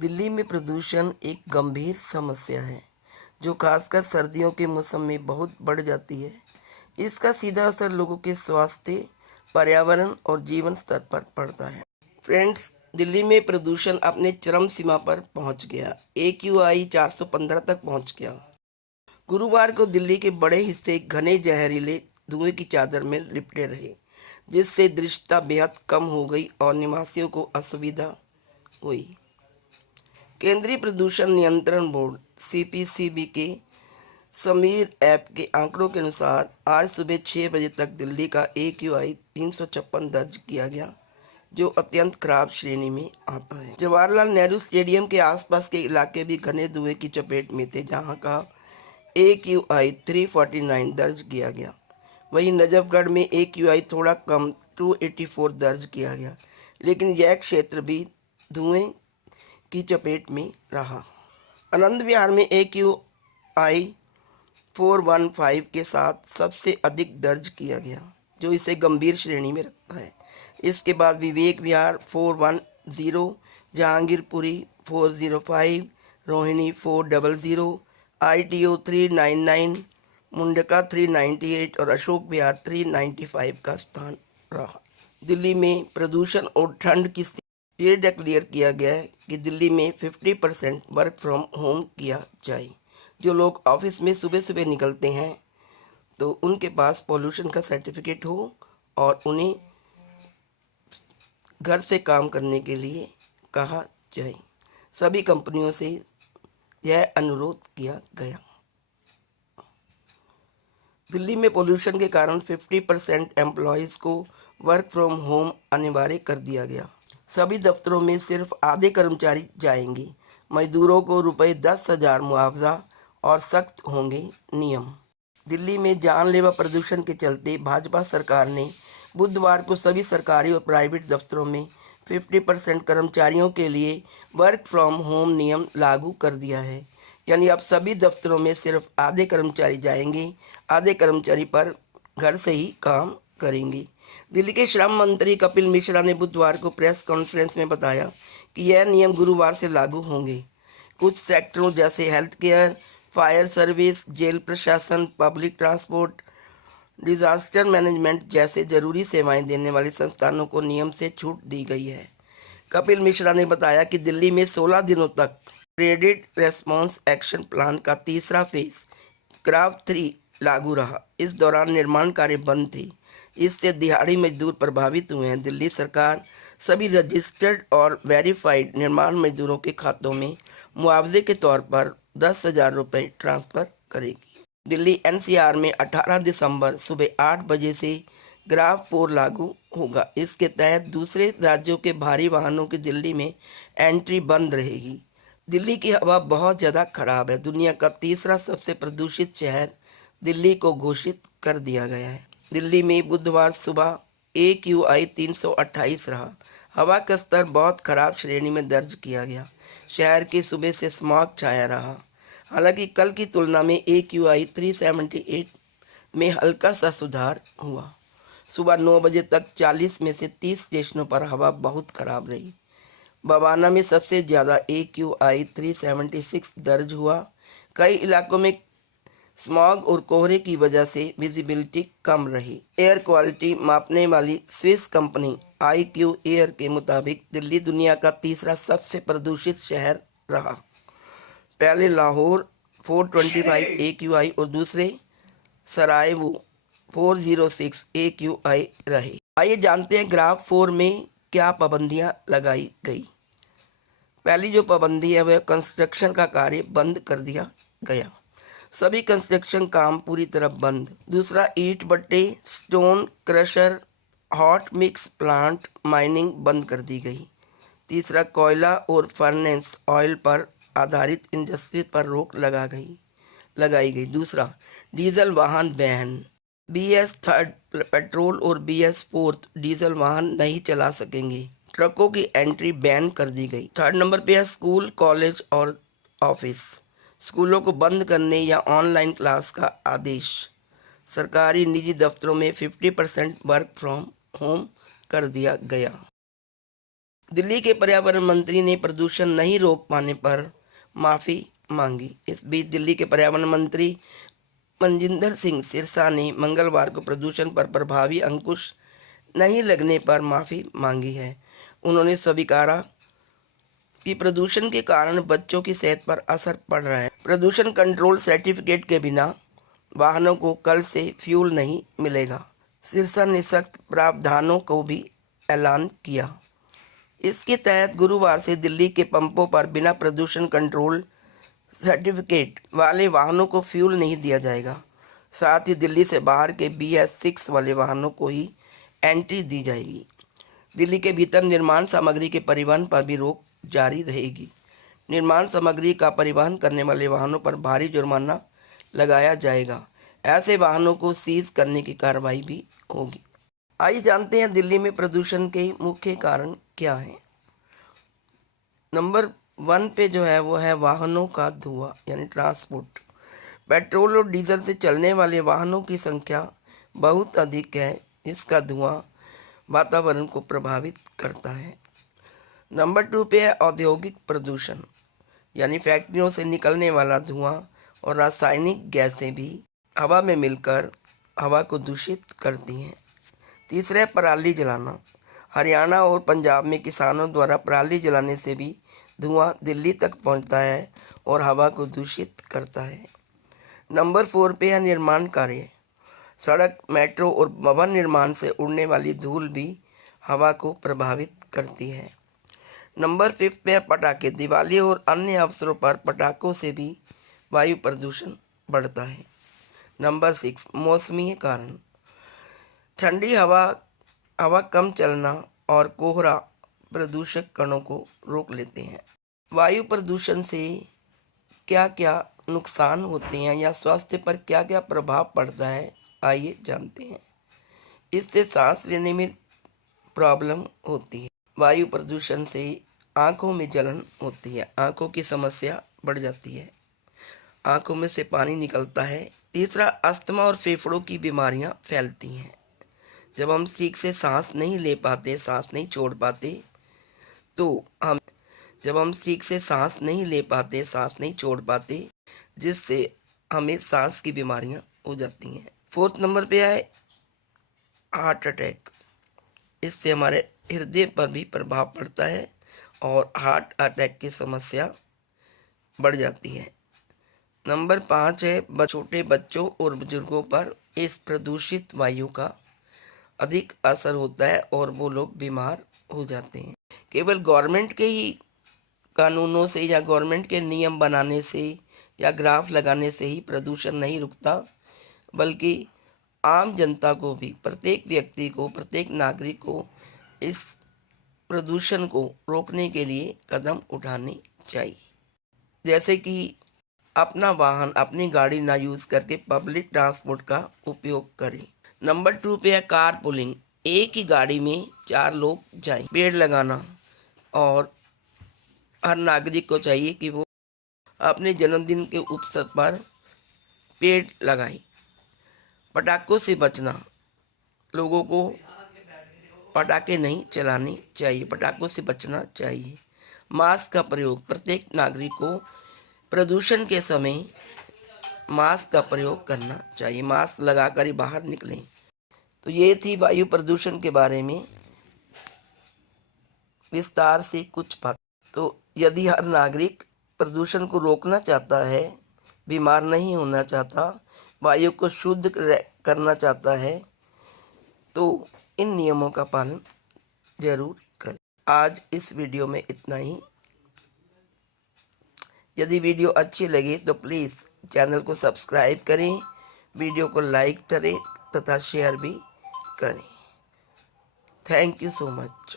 दिल्ली में प्रदूषण एक गंभीर समस्या है जो खासकर सर्दियों के मौसम में बहुत बढ़ जाती है। इसका सीधा असर लोगों के स्वास्थ्य, पर्यावरण और जीवन स्तर पर पड़ता है। फ्रेंड्स, दिल्ली में प्रदूषण अपने चरम सीमा पर पहुंच गया। AQI 415 तक पहुंच गया। गुरुवार को दिल्ली के बड़े हिस्से घने जहरीले धुएं की चादर में लिपटे रहे, जिससे दृश्यता बेहद कम हो गई और निवासियों को असुविधा हुई। केंद्रीय प्रदूषण नियंत्रण बोर्ड CPCB के समीर ऐप के आंकड़ों के अनुसार आज सुबह 6 बजे तक दिल्ली का AQI 356 दर्ज किया गया, जो अत्यंत खराब श्रेणी में आता है। जवाहरलाल नेहरू स्टेडियम के आसपास के इलाके भी घने धुएं की चपेट में थे, जहां का AQI 349 दर्ज किया गया। वहीं नजफगढ़ में AQI थोड़ा कम 284 दर्ज किया गया, लेकिन यह क्षेत्र भी धुएं की चपेट में रहा। आनंद विहार में AQI 415 के साथ सबसे अधिक दर्ज किया गया, जो इसे गंभीर श्रेणी में रखता है। इसके बाद विवेक विहार 410, जहांगीरपुरी 405, रोहिणी 400, ITO 399, मुंडका 398 और अशोक विहार 395 का स्थान रहा। दिल्ली में प्रदूषण और ठंड की स्थिति ये डिक्लेयर किया गया है कि दिल्ली में 50% वर्क फ्रॉम होम किया जाए। जो लोग ऑफिस में सुबह सुबह निकलते हैं तो उनके पास पॉल्यूशन का सर्टिफिकेट हो और उन्हें घर से काम करने के लिए कहा जाए। सभी कंपनियों से यह अनुरोध किया गया। दिल्ली में पॉल्यूशन के कारण 50% एम्प्लॉयज़ को वर्क फ्रॉम होम अनिवार्य कर दिया गया। सभी दफ्तरों में सिर्फ आधे कर्मचारी जाएंगे। मजदूरों को रुपये 10,000 मुआवजा और सख्त होंगे नियम। दिल्ली में जानलेवा प्रदूषण के चलते भाजपा सरकार ने बुधवार को सभी सरकारी और प्राइवेट दफ्तरों में 50% कर्मचारियों के लिए वर्क फ्रॉम होम नियम लागू कर दिया है। यानी अब सभी दफ्तरों में सिर्फ आधे कर्मचारी जाएंगे, आधे कर्मचारी पर घर से ही काम करेंगे। दिल्ली के श्रम मंत्री कपिल मिश्रा ने बुधवार को प्रेस कॉन्फ्रेंस में बताया कि यह नियम गुरुवार से लागू होंगे। कुछ सेक्टरों जैसे health care, fire service, jail प्रशासन, पब्लिक ट्रांसपोर्ट, डिजास्टर मैनेजमेंट जैसे जरूरी सेवाएं देने वाले संस्थानों को नियम से छूट दी गई है। कपिल मिश्रा ने बताया कि दिल्ली में 16 दिनों तक क्रेडिट रेस्पॉन्स एक्शन प्लान का तीसरा फेज क्राफ 3 लागू रहा। इस दौरान निर्माण कार्य बंद थे। इससे दिहाड़ी मजदूर प्रभावित हुए हैं। दिल्ली सरकार सभी रजिस्टर्ड और वेरीफाइड निर्माण मजदूरों के खातों में मुआवजे के तौर पर 10,000 रुपये ट्रांसफ़र करेगी। दिल्ली NCR में 18 दिसंबर सुबह 8 बजे से ग्राफ 4 लागू होगा। इसके तहत दूसरे राज्यों के भारी वाहनों की दिल्ली में एंट्री बंद रहेगी। दिल्ली की हवा बहुत ज़्यादा खराब है। दुनिया का तीसरा सबसे प्रदूषित शहर दिल्ली को घोषित कर दिया गया है। दिल्ली में बुधवार सुबह AQI 328 रहा। हवा का स्तर बहुत खराब श्रेणी में दर्ज किया गया। शहर की सुबह से स्मॉग छाया रहा। हालांकि कल की तुलना में AQI 378 में हल्का सा सुधार हुआ। सुबह 9 बजे तक 40 में से 30 स्टेशनों पर हवा बहुत खराब रही। बवाना में सबसे ज़्यादा AQI 376 दर्ज हुआ। कई इलाकों में स्मॉग और कोहरे की वजह से विजिबिलिटी कम रही। एयर क्वालिटी मापने वाली स्विस कंपनी IQ एयर के मुताबिक दिल्ली दुनिया का तीसरा सबसे प्रदूषित शहर रहा। पहले लाहौर 425 AQI और दूसरे सरायवो 406 AQI रहे। आइए जानते हैं ग्राफ 4 में क्या पाबंदियां लगाई गई। पहली जो पाबंदी है वह कंस्ट्रक्शन का कार्य बंद कर दिया गया। सभी कंस्ट्रक्शन काम पूरी तरह बंद। दूसरा, ईंट भट्टे, stone crusher, hot mix plant, mining बंद कर दी गई। तीसरा, कोयला और फर्नेस ऑयल पर आधारित इंडस्ट्री पर रोक लगाई गई। दूसरा, डीजल वाहन बैन। BS 3 पेट्रोल और BS 4 डीजल वाहन नहीं चला सकेंगे। ट्रकों की एंट्री बैन कर दी गई। 3rd नंबर पे है स्कूल, कॉलेज और ऑफिस। स्कूलों को बंद करने या ऑनलाइन क्लास का आदेश। सरकारी निजी दफ्तरों में 50% वर्क फ्रॉम होम कर दिया गया। दिल्ली के पर्यावरण मंत्री ने प्रदूषण नहीं रोक पाने पर माफ़ी मांगी। इस बीच दिल्ली के पर्यावरण मंत्री मनजिंदर सिंह सिरसा ने मंगलवार को प्रदूषण पर प्रभावी अंकुश नहीं लगने पर माफ़ी मांगी है। उन्होंने स्वीकारा कि प्रदूषण के कारण बच्चों की सेहत पर असर पड़ रहा है। प्रदूषण कंट्रोल सर्टिफिकेट के बिना वाहनों को कल से फ्यूल नहीं मिलेगा। सिरसा ने सख्त प्रावधानों को भी ऐलान किया। इसके तहत गुरुवार से दिल्ली के पंपों पर बिना प्रदूषण कंट्रोल सर्टिफिकेट वाले वाहनों को फ्यूल नहीं दिया जाएगा। साथ ही दिल्ली से बाहर के BS6 वाले वाहनों को ही एंट्री दी जाएगी। दिल्ली के भीतर निर्माण सामग्री के परिवहन पर भी रोक जारी रहेगी। निर्माण सामग्री का परिवहन करने वाले वाहनों पर भारी जुर्माना लगाया जाएगा। ऐसे वाहनों को सीज करने की कार्रवाई भी होगी। आइए जानते हैं दिल्ली में प्रदूषण के मुख्य कारण क्या हैं। नंबर 1 पे जो है वो है वाहनों का धुआं यानी ट्रांसपोर्ट। पेट्रोल और डीजल से चलने वाले वाहनों की संख्या बहुत अधिक है। इसका धुआं वातावरण को प्रभावित करता है। नंबर 2 पे है औद्योगिक प्रदूषण यानी फैक्ट्रियों से निकलने वाला धुआं और रासायनिक गैसें भी हवा में मिलकर हवा को दूषित करती हैं। तीसरा है पराली जलाना। हरियाणा और पंजाब में किसानों द्वारा पराली जलाने से भी धुआं दिल्ली तक पहुंचता है और हवा को दूषित करता है। नंबर 4 पे है निर्माण कार्य। सड़क, मेट्रो और भवन निर्माण से उड़ने वाली धूल भी हवा को प्रभावित करती है। नंबर 5 पे है पटाखे। दिवाली और अन्य अवसरों पर पटाखों से भी वायु प्रदूषण बढ़ता है। नंबर 6 मौसमी कारण। ठंडी हवा कम चलना और कोहरा प्रदूषक कणों को रोक लेते हैं। वायु प्रदूषण से क्या क्या नुकसान होते हैं या स्वास्थ्य पर क्या क्या प्रभाव पड़ता है, आइए जानते हैं। इससे सांस लेने में प्रॉब्लम होती है। वायु प्रदूषण से आँखों में जलन होती है, आँखों की समस्या बढ़ जाती है, आँखों में से पानी निकलता है। तीसरा, अस्थमा और फेफड़ों की बीमारियां फैलती हैं। जब हम ठीक से सांस नहीं ले पाते, सांस नहीं छोड़ पाते, सांस नहीं छोड़ पाते, जिससे हमें सांस की बीमारियां हो जाती हैं। 4th नंबर पे है हार्ट अटैक। इससे हमारे हृदय पर भी प्रभाव पड़ता है और हार्ट अटैक की समस्या बढ़ जाती है। नंबर 5 है छोटे बच्चों और बुजुर्गों पर इस प्रदूषित वायु का अधिक असर होता है और वो लोग बीमार हो जाते हैं। केवल गवर्नमेंट के ही कानूनों से या गवर्नमेंट के नियम बनाने से या ग्राफ लगाने से ही प्रदूषण नहीं रुकता, बल्कि आम जनता को भी, प्रत्येक व्यक्ति को, प्रत्येक नागरिक को इस प्रदूषण को रोकने के लिए कदम उठाने चाहिए। जैसे कि अपना वाहन, अपनी गाड़ी ना यूज़ करके पब्लिक ट्रांसपोर्ट का उपयोग करें। नंबर 2 पे है कार पुलिंग। एक ही गाड़ी में 4 लोग जाएं। पेड़ लगाना, और हर नागरिक को चाहिए कि वो अपने जन्मदिन के अवसर पर पेड़ लगाएं। पटाखों से बचना, लोगों को पटाखे नहीं चलाने चाहिए, पटाखों से बचना चाहिए। मास्क का प्रयोग, प्रत्येक नागरिक को प्रदूषण के समय मास्क का प्रयोग करना चाहिए, मास्क लगाकर ही बाहर निकलें। तो ये थी वायु प्रदूषण के बारे में विस्तार से कुछ बात। तो यदि हर नागरिक प्रदूषण को रोकना चाहता है, बीमार नहीं होना चाहता, वायु को शुद्ध करना चाहता है, तो इन नियमों का पालन जरूर करें। आज इस वीडियो में इतना ही। यदि वीडियो अच्छी लगे तो प्लीज़ चैनल को सब्सक्राइब करें, वीडियो को लाइक करें तथा शेयर भी करें। Thank you so much.